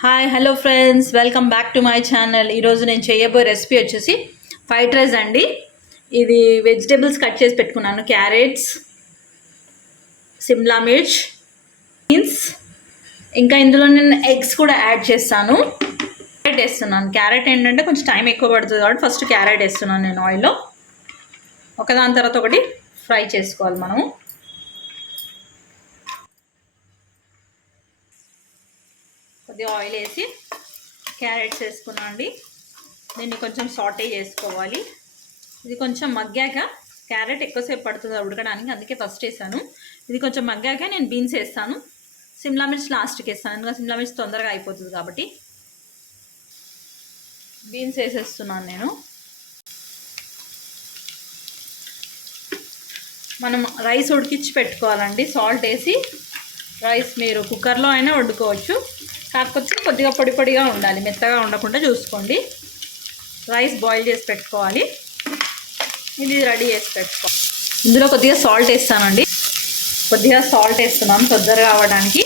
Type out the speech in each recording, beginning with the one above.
Hi hello friends, welcome back to my channel. ఈరోజు నేను చేయబోయే రెసిపీ వచ్చేసి ఫ్రైడ్ రైస్ అండి. ఇది వెజిటేబుల్స్ కట్ చేసి పెట్టుకున్నాను. క్యారెట్స్, సిమ్లా మిర్చ్, బీన్స్, ఇంకా ఇందులో నేను ఎగ్స్ కూడా యాడ్ చేస్తాను. క్యారెట్ వేస్తున్నాను. క్యారెట్ ఏంటంటే కొంచెం టైం ఎక్కువ పడుతుంది కాబట్టి ఫస్ట్ క్యారెట్ వేస్తున్నాను నేను ఆయిల్లో. ఒకదాని తర్వాత ఒకటి ఫ్రై చేసుకోవాలి మనం. కొద్దిగా ఆయిల్ వేసి క్యారెట్స్ వేసుకున్నాను అండి. దీన్ని కొంచెం సాటే చేసుకోవాలి. ఇది కొంచెం మగ్గాక, క్యారెట్ ఎక్కువసేపు పడుతుంది ఉడకడానికి, అందుకే ఫస్ట్ వేసాను. ఇది కొంచెం మగ్గాక నేను బీన్స్ వేస్తాను. సిమ్లా మిర్చి లాస్ట్కి వేస్తాను, ఎందుకంటే సిమ్లా మిర్చి తొందరగా అయిపోతుంది కాబట్టి. బీన్స్ వేసేస్తున్నాను నేను. మనం రైస్ ఉడికించి పెట్టుకోవాలండి. సాల్ట్ వేసి రైస్ మీరు కుక్కర్లో అయినా వండుకోవచ్చు, కాకపోతే కొద్దిగా పొడి పొడిగా ఉండాలి, మెత్తగా ఉండకుండా చూసుకోండి. రైస్ బాయిల్ చేసి పెట్టుకోవాలి. ఇది రెడీ చేసి పెట్టుకోవాలి. ఇందులో కొద్దిగా సాల్ట్ వేస్తానండి. కొద్దిగా సాల్ట్ వేస్తున్నాను తొందరగా అవ్వడానికి.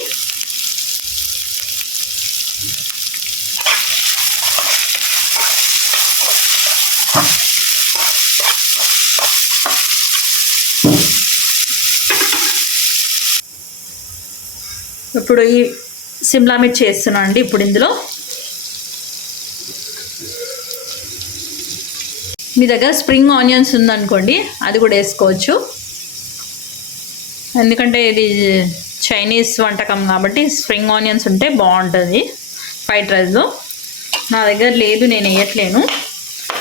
ఇప్పుడు ఈ సిమ్లా మిర్చి వేస్తున్నాను అండి. ఇప్పుడు ఇందులో మీ దగ్గర స్ప్రింగ్ ఆనియన్స్ ఉందనుకోండి, అది కూడా వేసుకోవచ్చు. ఎందుకంటే ఇది చైనీస్ వంటకం కాబట్టి స్ప్రింగ్ ఆనియన్స్ ఉంటే బాగుంటుంది ఫ్రైడ్ రైస్లో. నా దగ్గర లేదు, నేను వేయట్లేను.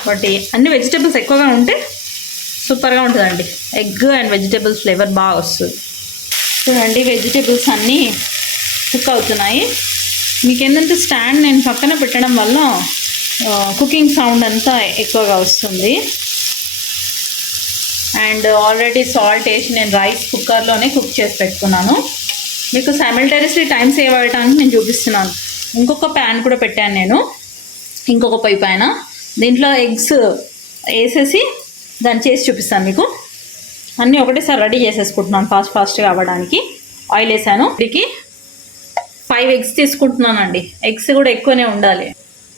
బట్ అన్ని వెజిటేబుల్స్ ఎక్కువగా ఉంటే సూపర్గా ఉంటుందండి. ఎగ్ అండ్ వెజిటేబుల్స్ ఫ్లేవర్ బాగా వస్తుంది. చూడండి, వెజిటేబుల్స్ అన్నీ కుక్ అవుతున్నాయి. మీకు ఏంటంటే స్టాండ్ నేను పక్కన పెట్టడం వల్ల కుకింగ్ సౌండ్ అంతా ఎక్కువగా వస్తుంది. అండ్ ఆల్రెడీ సాల్ట్ వేసి నేను రైస్ కుక్కర్లోనే కుక్ చేసి పెట్టుకున్నాను. మీకు సైమల్టేనియస్లీ టైం సేవ్ అవ్వడానికి నేను చూపిస్తున్నాను. ఇంకొక ప్యాన్ కూడా పెట్టాను నేను, ఇంకొక పొయ్యి పైన. దీంట్లో ఎగ్స్ వేసేసి దాన్ని చేసి చూపిస్తాను మీకు. అన్నీ ఒకటేసారి రెడీ చేసేసుకుంటున్నాను ఫాస్ట్గా అవ్వడానికి. ఆయిల్ వేసాను. వీటికి 5 ఎగ్స్ తీసుకుంటున్నానండి. ఎగ్స్ కూడా ఎక్కువనే ఉండాలి.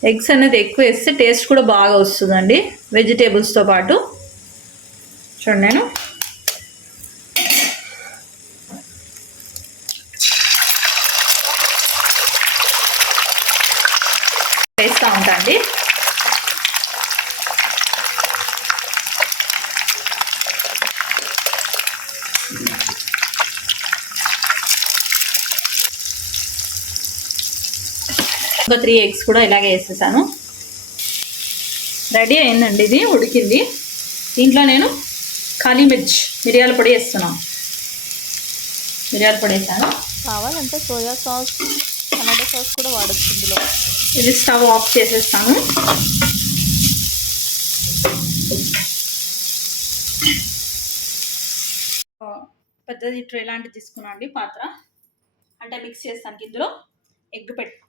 ఎగ్స్ అనేది ఎక్కువ వేస్తే టేస్ట్ కూడా బాగా వస్తుందండి వెజిటేబుల్స్తో పాటు. చూడండి, నేను వేస్తూ ఉంటా అండి. ఒక 3 ఎగ్స్ కూడా ఇలాగే వేసేసాను. రెడీ అయిందండి, ఇది ఉడికింది. దీంట్లో నేను కాళీ మిర్చ్, మిరియాల పొడి వేస్తున్నాను. మిరియాల పొడి వేసాను. కావాలంటే సోయా సాస్, టమాటో సాస్ కూడా వాడచ్చు ఇందులో. ఇది స్టవ్ ఆఫ్ చేసేస్తాను. పెద్దది ట్రే లాంటిది తీసుకున్నాను అండి, పాత్ర. అంటే మిక్స్ చేస్తాను. ఇందులో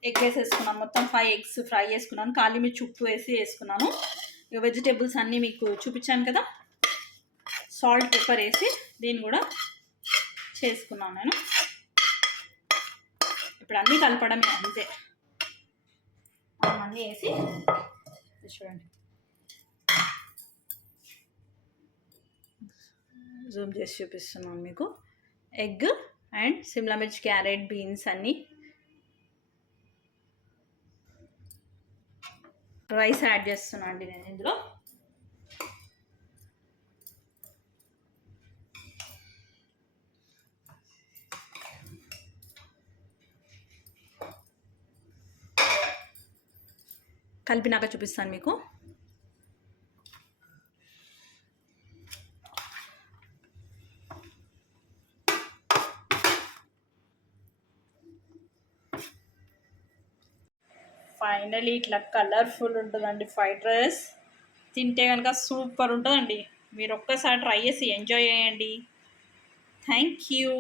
ఎగ్ వేసేసుకున్నాను. మొత్తం 5 ఎగ్స్ ఫ్రై చేసుకున్నాను. కాళీమిర్చి ఉప్పు వేసుకున్నాను. ఇక వెజిటేబుల్స్ అన్నీ మీకు చూపించాను కదా. సాల్ట్, పెప్పర్ వేసి దీన్ని కూడా చేసుకున్నాను నేను. ఇప్పుడు అన్నీ కలపడమే, అంతే. అన్నీ వేసి చూడండి, జూమ్ చేసి చూపిస్తున్నాను మీకు. ఎగ్ అండ్ సిమ్లా మిర్చి, క్యారెట్, బీన్స్ అన్నీ. రైస్ యాడ్ చేస్తున్నాను అండి నేను ఇందులో. కలిపినాక చూపిస్తాను మీకు. ఫైనలీ ఇట్లా కలర్ఫుల్ ఉంటుందండి ఫ్రైడ్ రైస్. తింటే కనుక సూపర్ ఉంటుందండి. మీరు ఒక్కసారి ట్రై చేసి ఎంజాయ్ చేయండి. Thank you.